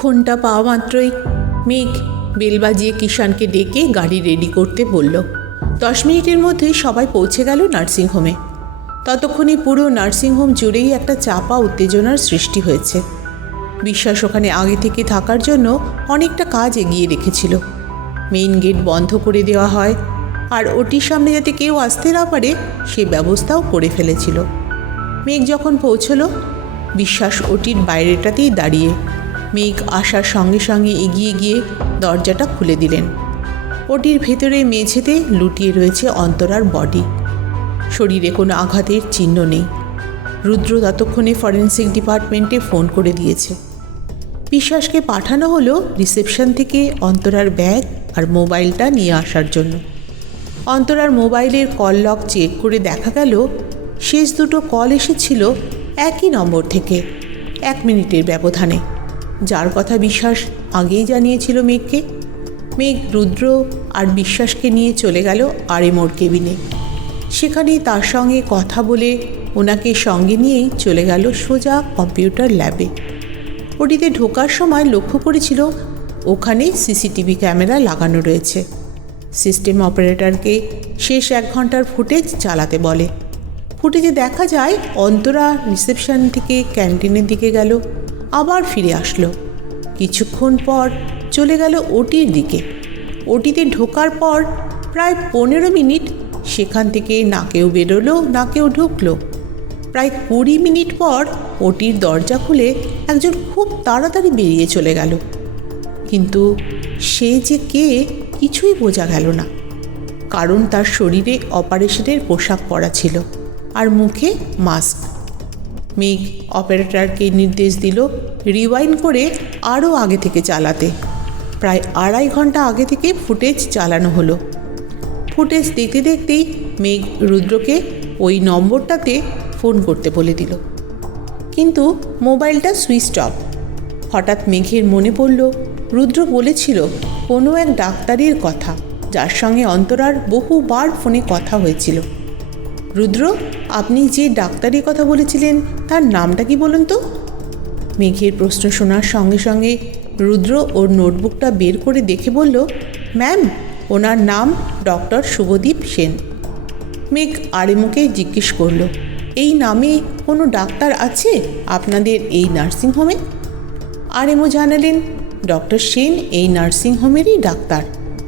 ফোনটা পাওয়া মাত্রই মেঘ বেল বাজিয়ে কিষানকে ডেকে গাড়ি রেডি করতে বলল। 10 মিনিটের মধ্যেই সবাই পৌঁছে গেল নার্সিংহোমে। ততক্ষণে পুরো নার্সিংহোম জুড়েই একটা চাপা উত্তেজনার সৃষ্টি হয়েছে। বিশ্বাস ওখানে আগে থেকে থাকার জন্য অনেকটা কাজ এগিয়ে রেখেছিল। মেইন গেট বন্ধ করে দেওয়া হয়, আর ওটির সামনে যাতে কেউ আসতে না পারে সে ব্যবস্থাও করে ফেলেছিল। মেঘ যখন পৌঁছলো, বিশ্বাস ওটির বাইরেটাতেই দাঁড়িয়ে। মেঘ আসার সঙ্গে সঙ্গে এগিয়ে গিয়ে দরজাটা খুলে দিলেন। ওটির ভেতরে মেঝেতে লুটিয়ে রয়েছে অন্তরার বডি। শরীরে কোনো আঘাতের চিহ্ন নেই। রুদ্র ততক্ষণে ফরেন্সিক ডিপার্টমেন্টে ফোন করে দিয়েছে। বিশ্বাসকে পাঠানো হলো রিসেপশন থেকে অন্তরার ব্যাগ আর মোবাইলটা নিয়ে আসার জন্য। অন্তরার মোবাইলের কল লগ চেক করে দেখা গেল শেষ দুটো কল এসেছিল একই নম্বর থেকে 1 মিনিটের ব্যবধানে, যার কথা বিশ্বাস আগেই জানিয়েছিল মেঘকে। মেঘ রুদ্র আর বিশ্বাসকে নিয়ে চলে গেল আরএমওর কেবিনে। সেখানেই তার সঙ্গে কথা বলে ওনাকে সঙ্গে নিয়েই চলে গেল সোজা কম্পিউটার ল্যাবে। ওটিতে ঢোকার সময় লক্ষ্য করেছিল ওখানে সিসিটিভি ক্যামেরা লাগানো রয়েছে। সিস্টেম অপারেটরকে শেষ 1 ঘন্টার ফুটেজ চালাতে বলে। ফুটেজে দেখা যায় অন্তরা রিসেপশন থেকে ক্যান্টিনের দিকে গেল, আবার ফিরে আসলো। কিছুক্ষণ পর চলে গেল ওটির দিকে। ওটিতে ঢোকার পর প্রায় 15 মিনিট সেখান থেকে না কেউ বেরোলো না কেউ ঢুকলো। প্রায় 20 মিনিট পর ওটির দরজা খুলে একজন খুব তাড়াতাড়ি বেরিয়ে চলে গেল, কিন্তু সে যে কে কিছুই বোঝা গেল না, কারণ তার শরীরে অপারেশনের পোশাক পরা ছিল আর মুখে মাস্ক। মেঘ অপারেটরকে নির্দেশ দিল রিওয়াইন্ড করে আরও আগে থেকে চালাতে। প্রায় 2.5 ঘন্টা আগে থেকে ফুটেজ চালানো হলো। ফুটেজ দেখতে দেখতেই মেঘ রুদ্রকে ওই নম্বরটাতে ফোন করতে বলে দিল, কিন্তু মোবাইলটা সুইচ অফ। হঠাৎ মেঘের মনে পড়ল রুদ্র বলেছিল কোনো এক ডাক্তারের কথা, যার সঙ্গে অন্তরার বহুবার ফোনে কথা হয়েছিল। রুদ্র, আপনি যে ডাক্তারের কথা বলেছিলেন তার নামটা কি বলুন তো? মেঘের প্রশ্ন শোনার সঙ্গে সঙ্গে রুদ্র ওর নোটবুকটা বের করে দেখে বলল, ম্যাম, ওনার নাম ডক্টর শুভদীপ সেন। মেঘ আরএমওকে জিজ্ঞেস করল, এই নামে কোনো ডাক্তার আছে আপনাদের এই নার্সিংহোমে? আরএমও জানালেন, ডক্টর সেন এই নার্সিংহোমেরই ডাক্তার,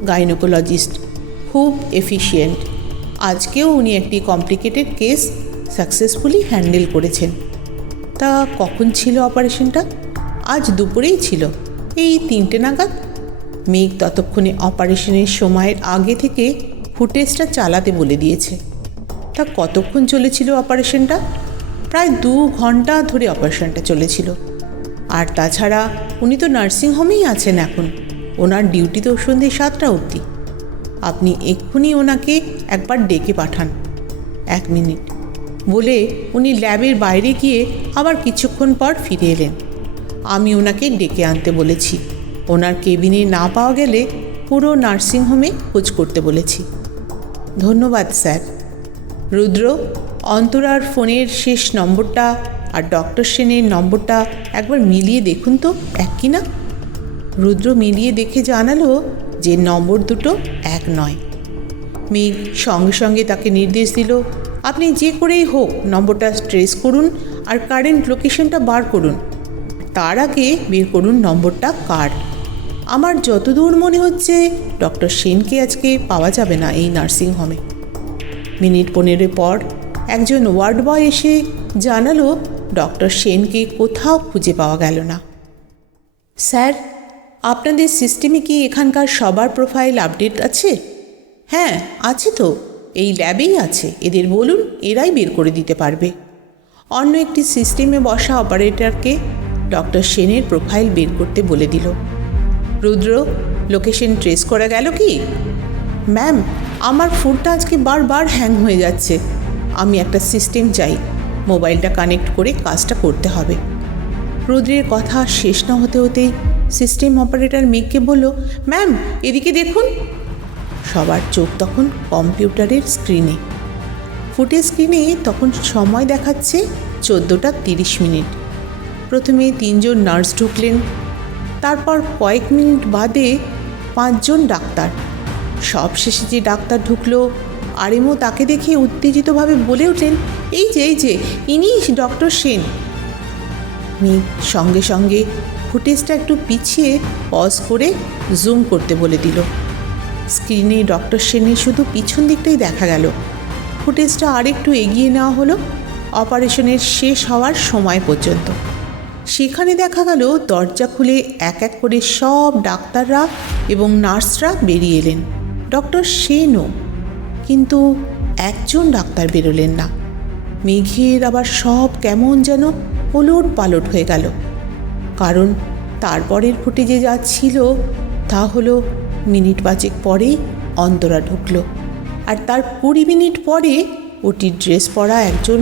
গাইনোকোলজিস্ট, খুব এফিশিয়েন্ট। আজকেও উনি একটি কমপ্লিকেটেড কেস সাকসেসফুলি হ্যান্ডেল করেছেন। তা কখন ছিল অপারেশনটা? আজ দুপুরেই ছিল, এই 3টে নাগাদ। মেঘ ততক্ষণে অপারেশনের সময়ের আগে থেকে ফুটেজটা চালাতে বলে দিয়েছে। তা কতক্ষণ চলেছিল অপারেশনটা? প্রায় 2 ঘন্টা ধরে অপারেশনটা চলেছিল। আর তাছাড়া উনি তো নার্সিংহোমেই আছেন এখন, ওনার ডিউটি তো সন্ধ্যে 7টা অবধি। আপনি এক্ষুনি ওনাকে একবার ডেকে পাঠান। 1 মিনিট বলে উনি ল্যাবের বাইরে গিয়ে আবার কিছুক্ষণ পর ফিরে এলেন। আমি ওনাকে ডেকে আনতে বলেছি। ওনার কেবিনে না পাওয়া গেলে পুরো নার্সিংহোমে খোঁজ করতে বলেছি। ধন্যবাদ স্যার। রুদ্র, অন্তরার ফোনের শেষ নম্বরটা আর ডক্টর সেনের নম্বরটা একবার মিলিয়ে দেখুন তো এক কি না। রুদ্র মিলিয়ে দেখে জানালো যে নম্বর দুটো এক নয়। মেঘ সঙ্গে সঙ্গে তাকে নির্দেশ দিল, আপনি যে করেই হোক নম্বরটা ট্রেস করুন আর কারেন্ট লোকেশনটা বার করুন। তার আগে বের করুন নম্বরটা কার। আমার যতদূর মনে হচ্ছে ডক্টর সেনকে আজকে পাওয়া যাবে না এই নার্সিংহোমে। মিনিট 15 পর একজন ওয়ার্ড বয় এসে জানালো ডক্টর সেনকে কোথাও খুঁজে পাওয়া গেল না। স্যার, আপনাদের সিস্টেমে কি এখানকার সবার প্রোফাইল আপডেট আছে? হ্যাঁ আছে তো, এই ল্যাবেই আছে, এদের বলুন, এরাই বের করে দিতে পারবে। অন্য একটি সিস্টেমে বসা অপারেটরকে ডক্টর সেনের প্রোফাইল বের করতে বলে দিল। রুদ্র, লোকেশন ট্রেস করা গেল কি? ম্যাম, আমার ফোনটা আজকে বারবার হ্যাং হয়ে যাচ্ছে। আমি একটা সিস্টেম চাই, মোবাইলটা কানেক্ট করে কাজটা করতে হবে। রুদ্রের কথা শেষ না হতে হতেই সিস্টেম অপারেটর মেঘকে বলল, ম্যাম এদিকে দেখুন। সবার চোখ তখন কম্পিউটারের স্ক্রিনে। ফুটেজ স্ক্রিনে তখন সময় দেখাচ্ছে 14টা 30 মিনিট। প্রথমে 3জন নার্স ঢুকলেন। তারপর কয়েক মিনিট বাদে 5 জন ডাক্তার। সবশেষে যে ডাক্তার ঢুকলো, আরেমো তাকে দেখে উত্তেজিতভাবে বলে উঠলেন, এই যে ইনি ডক্টর সেন। মেঘ সঙ্গে সঙ্গে ফুটেজটা একটু পিছিয়ে পজ করে জুম করতে বলে দিল। স্ক্রিনে ডক্টর সেনের শুধু পিছন দিকটাই দেখা গেল। ফুটেজটা আরেকটু এগিয়ে নেওয়া হলো অপারেশনের শেষ হওয়ার সময় পর্যন্ত। সেখানে দেখা গেল দরজা খুলে এক এক করে সব ডাক্তাররা এবং নার্সরা বেরিয়ে এলেন, ডক্টর সেনও। কিন্তু একজন ডাক্তার বেরোলেন না। মেঘের আবার সব কেমন যেন ওলট পালট হয়ে গেল। কারণ তারপরের ফুটেজে যা ছিল তা হলো মিনিট 5 পরেই অন্তরা ঢুকল, আর তার 20 মিনিট পরে ওটির ড্রেস পরা একজন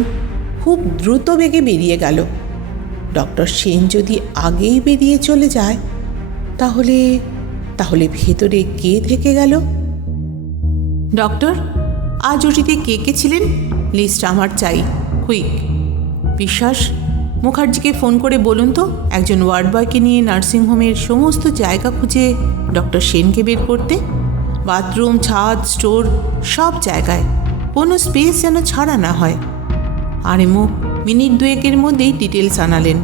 খুব দ্রুত বেগে বেরিয়ে গেল। ডক্টর সেন যদি আগেই বেরিয়ে চলে যায় তাহলে তাহলে ভেতরে কে থেকে গেল? ডক্টর, আজ ওটিতে কে কে ছিলেন লিস্ট আমার চাই, কুইক। বিশ্বাস, মুখার্জিকে ফোন করে বলুন তো একজন ওয়ার্ড বয়কে নিয়ে নার্সিংহোমের সমস্ত জায়গা খুঁজে ডক্টর সেনকে বের করতে। বাথরুম, ছাদ, স্টোর, সব জায়গায় কোনো স্পেস যেন ছাড়া না হয়। আরেমো মিনিট 2 মধ্যেই ডিটেলস আনালেন।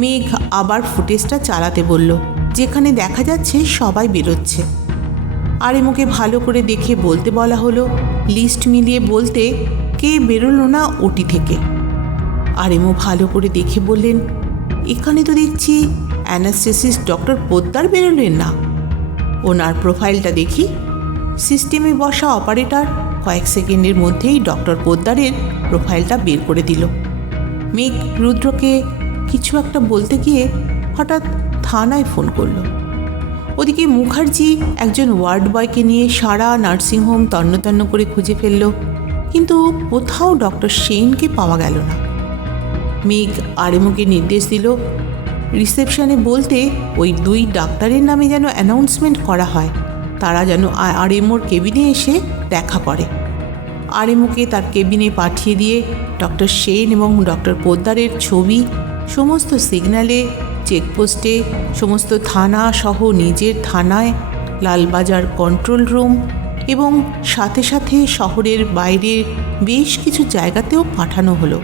মেঘ আবার ফুটেজটা চালাতে বলল, যেখানে দেখা যাচ্ছে সবাই বেরোচ্ছে। আরেমোকে ভালো করে দেখে বলতে বলা হলো, লিস্ট মিলিয়ে বলতে কে বেরোলো না ওটি থেকে। আরেমো ভালো করে দেখে বললেন, এখানে তো দেখছি অ্যানাস্থেসিস্ট ডক্টর পোদ্দার বেরোলেন না। ওনার প্রোফাইলটা দেখি। সিস্টেমে বসা অপারেটর কয়েক সেকেন্ডের মধ্যেই ডক্টর পোদ্দারের প্রোফাইলটা বের করে দিল। মেঘ রুদ্রকে কিছু একটা বলতে গিয়ে হঠাৎ থানায় ফোন করল। ওদিকে মুখার্জি একজন ওয়ার্ড বয়কে নিয়ে সারা নার্সিংহোম তন্ন করে খুঁজে ফেলল, কিন্তু কোথাও ডক্টর সেনকে পাওয়া গেল না। মেঘ আরেমোকে নির্দেশ দিল রিসেপশনে বলতে ওই 2 ডাক্তারের নামে যেন অ্যানাউন্সমেন্ট করা হয়, তারা যেন আরেমোর কেবিনে এসে দেখা করে। আরেমোকে তার কেবিনে পাঠিয়ে দিয়ে ডক্টর সেন এবং ডক্টর পোদ্দারের ছবি সমস্ত সিগন্যালে, চেকপোস্টে, সমস্ত থানা সহ নিজের থানায়, লালবাজার কন্ট্রোল রুম এবং সাথে সাথে শহরের বাইরে বেশ কিছু জায়গাতেও পাঠানো হলো।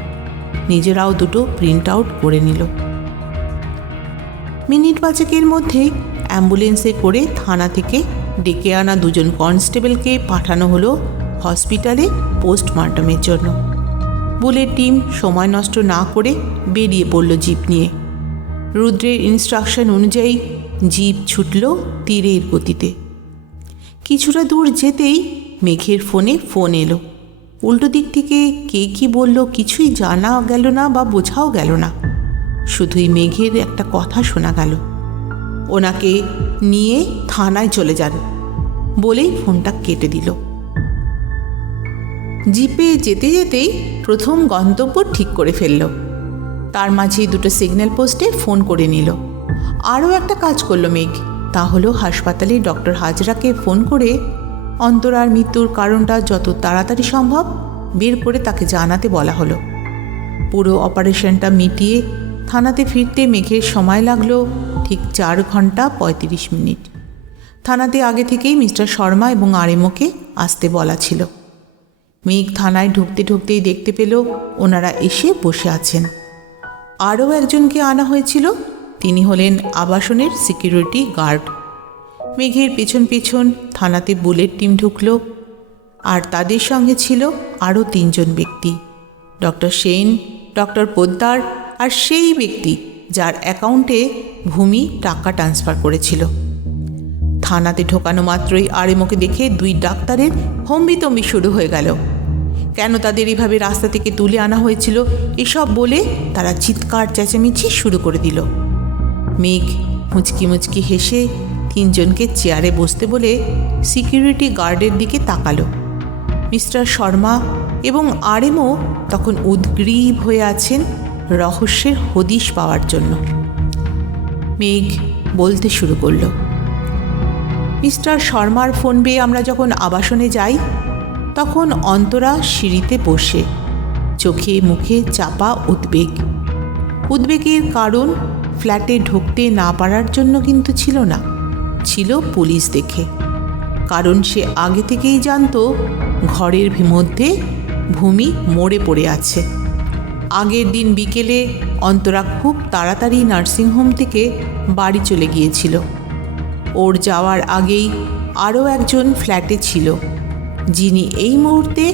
নিজেরাও 2টো প্রিন্ট আউট করে নিল। মিনিট 5 মধ্যে অ্যাম্বুলেন্সে করে থানা থেকে ডেকে আনা 2 জন কনস্টেবলকে পাঠানো হলো হসপিটালে পোস্টমর্টমের জন্য। বুলেট টিম সময় নষ্ট না করে বেরিয়ে পড়ল জিপ নিয়ে। রুদ্রের ইনস্ট্রাকশন অনুযায়ী জিপ ছুটল তীরের গতিতে। কিছুটা দূর যেতেই মেঘের ফোনে ফোন এলো। উল্টো দিক থেকে কে কী বলল কিছুই জানা গেল না বা বোঝাও গেল না। শুধুই মেঘের একটা কথা শোনা গেল, ওনাকে নিয়ে থানায় চলে যান বলেই ফোনটা কেটে দিল। জিপে যেতে যেতেই প্রথম গন্তব্য ঠিক করে ফেলল। তার মাঝে 2টো সিগন্যাল পোস্টে ফোন করে নিল। আরও একটা কাজ করলো মেঘ, তা হলো হাসপাতালে ডক্টর হাজরাকে ফোন করে অন্তরার মৃত্যুর কারণটা যত তাড়াতাড়ি সম্ভব বের করে তাকে জানাতে বলা হলো। পুরো অপারেশনটা মিটিয়ে থানাতে ফিরতে মেঘের সময় লাগলো ঠিক 4 ঘন্টা 35 মিনিট। থানাতে আগে থেকেই মিস্টার শর্মা এবং আরেমোকে আসতে বলা ছিল। মেঘ থানায় ঢুকতেই দেখতে পেল ওনারা এসে বসে আছেন। আরও একজনকে আনা হয়েছিল, তিনি হলেন আবাসনের সিকিউরিটি গার্ড। মেঘের পেছন পেছন থানাতে বুলেট টিম ঢুকল, আর তাদের সঙ্গে ছিল আরও 3 জন ব্যক্তি, ডক্টর সেন, ডক্টর পোদ্দার আর সেই ব্যক্তি যার অ্যাকাউন্টে ভূমি টাকা ট্রান্সফার করেছিল। থানাতে ঢোকানো মাত্রই আরেমোকে দেখে 2 ডাক্তারের হম্বিতম্বি শুরু হয়ে গেল। কেন তাদের এভাবে রাস্তা থেকে তুলে আনা হয়েছিল এসব বলে তারা চিৎকার চেঁচামেচি শুরু করে দিল। মেঘ মুচকি মুচকি হেসে 3 জনকে চেয়ারে বসতে বলে সিকিউরিটি গার্ডের দিকে তাকালো। মিস্টার শর্মা এবং আরেমো তখন উদ্গ্রীব হয়ে আছেন রহস্যের হদিশ পাওয়ার জন্য। মেঘ বলতে শুরু করল, মিস্টার শর্মার ফোন পেয়ে আমরা যখন আবাসনে যাই তখন অন্তরা সিঁড়িতে বসে, চোখে মুখে চাপা উদ্বেগের কারণ ফ্ল্যাটে ঢুকতে না পারার জন্য কিন্তু ছিল না, ছিল পুলিশ দেখে। কারণ সে আগে থেকেই জানতো ঘরের মধ্যে ভূমি মরে পড়ে আছে। আগের দিন বিকেলে অন্তরা খুব তাড়াতাড়ি নার্সিংহোম থেকে বাড়ি চলে গিয়েছিল। ওর যাওয়ার আগেই আরও একজন ফ্ল্যাটে ছিল, যিনি এই মুহূর্তে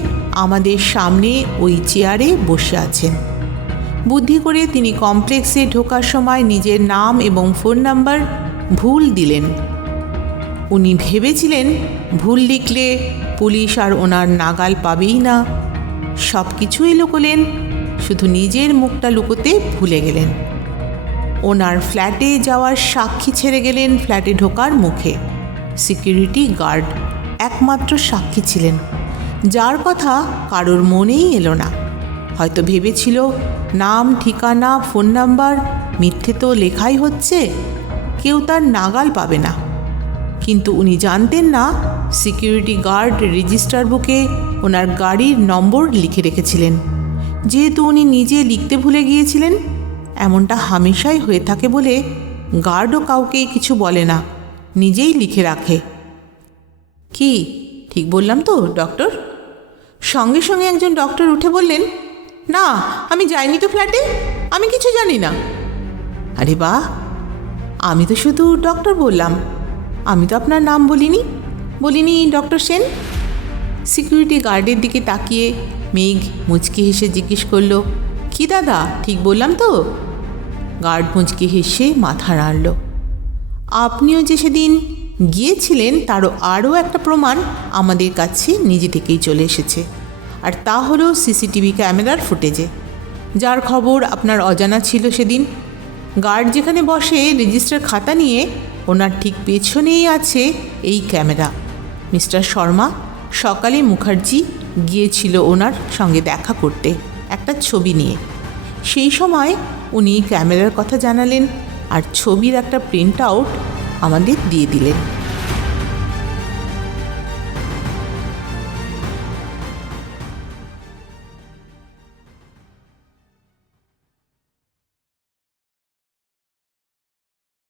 আমাদের সামনে ওই চেয়ারে বসে আছেন। বুদ্ধি করে তিনি কমপ্লেক্সে ঢোকার সময় নিজের নাম এবং ফোন নাম্বার ভুল দিলেন। উনি ভেবেছিলেন ভুল লিখলে পুলিশ আর ওনার নাগাল পাবেই না। সব কিছুই লুকোলেন, শুধু নিজের মুখটা লুকোতে ভুলে গেলেন। ওনার ফ্ল্যাটে যাওয়ার সাক্ষী ছেড়ে গেলেন ফ্ল্যাটে ঢোকার মুখে। সিকিউরিটি গার্ড একমাত্র সাক্ষী ছিলেন, যার কথা কারোর মনেই এলো না। হয়তো ভেবেছিল নাম, ঠিকানা, ফোন নাম্বার মিথ্যে তো লেখাই হচ্ছে, কেউ তার নাগাল পাবে না। কিন্তু উনি জানতেন না সিকিউরিটি গার্ড রেজিস্টার বুকে ওনার গাড়ির নম্বর লিখে রেখেছিলেন। যেহেতু উনি নিজে লিখতে ভুলে গিয়েছিলেন, এমনটা হামেশাই হয়ে থাকে বলে গার্ডও কাউকেই কিছু বলে না, নিজেই লিখে রাখে। কি ঠিক বললাম তো ডক্টর? সঙ্গে সঙ্গে একজন ডক্টর উঠে বললেন, না আমি যাইনি তো ফ্ল্যাটে, আমি কিছু জানি না। আরে বাহ, আমি তো শুধু ডক্টর বললাম, আমি তো আপনার নাম বলিনি ডক্টর সেন। সিকিউরিটি গার্ডের দিকে তাকিয়ে মেঘ মুচকি হেসে জিজ্ঞেস করলো, কি দাদা ঠিক বললাম তো? গার্ড মুচকি হেসে মাথা নাড়ল। আপনিও যে সেদিন গিয়েছিলেন তারও আরও একটা প্রমাণ আমাদের কাছে নিজে থেকেই চলে এসেছে, আর তা হলো সিসিটিভি ক্যামেরার ফুটেজে, যার খবর আপনার অজানা ছিল সেদিন। গার্ড যেখানে বসে রেজিস্টার খাতা নিয়ে, ওনার ঠিক পেছনেই আছে এই ক্যামেরা। মিস্টার শর্মা সকালে মুখার্জি গিয়েছিল ওনার সঙ্গে দেখা করতে একটা ছবি নিয়ে। সেই সময় উনি ক্যামেরার কথা জানালেন আর ছবির একটা প্রিন্ট আউট আমাদের দিয়ে দিলেন।